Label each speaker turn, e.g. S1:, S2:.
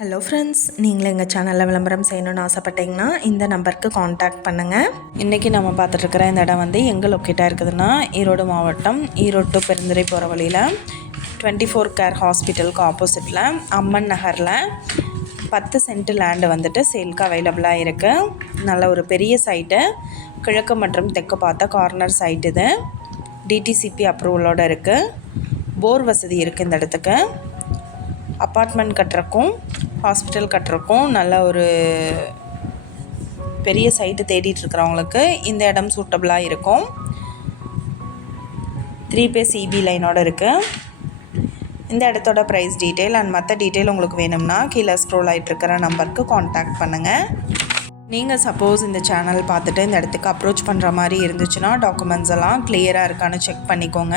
S1: Hello friends நீங்களும் எங்கள் சேனலில் விளம்பரம் செய்யணும்னு ஆசைப்பட்டீங்கன்னா இந்த நம்பருக்கு காண்டாக்ட் பண்ணுங்கள் இன்றைக்கி நம்ம பார்த்துட்ருக்கிற இந்த இடம் வந்து எங்கே லொக்கேட்டாக இருக்குதுன்னா ஈரோடு மாவட்டம் ஈரோடு to பெருந்துறை போகிற வழியில் டுவெண்ட்டி ஃபோர் கேர் ஹாஸ்பிட்டலுக்கு ஆப்போசிட்டில் அம்மன் நகரில் பத்து சென்ட் லேண்டு வந்துட்டு சேல்க்கு அவைலபிளாக இருக்குது நல்ல ஒரு பெரிய சைட்டு கிழக்கு மற்றும் தெற்கு பார்த்த கார்னர் சைட் இது. டிடிசிபி அப்ரூவலோடு இருக்குது போர் வசதி இருக்குது இந்த இடத்துக்கு. அப்பார்ட்மெண்ட் கட்டுறக்கும் ஹாஸ்பிட்டல் கட்டுறக்கும் நல்ல ஒரு பெரிய சைட்டு தேடிட்டு இருக்கிறவங்களுக்கு இந்த இடம் சூட்டபுளாக இருக்கும். த்ரீ பே சிபி லைனோட இருக்குது இந்த இடத்தோட ப்ரைஸ் டீட்டெயில் அண்ட் மற்ற டீட்டெயில் உங்களுக்கு வேணும்னா கீழே ஸ்க்ரோல் ஆகிட்டு இருக்கிற நம்பருக்கு காண்டாக்ட் பண்ணுங்கள் நீங்கள் சப்போஸ் இந்த சேனல் பார்த்துட்டு இந்த இடத்துக்கு அப்ரோச் பண்ணுற மாதிரி இருந்துச்சுன்னா டாக்குமெண்ட்ஸ் எல்லாம் கிளியராக இருக்கான்னு செக் பண்ணிக்கோங்க.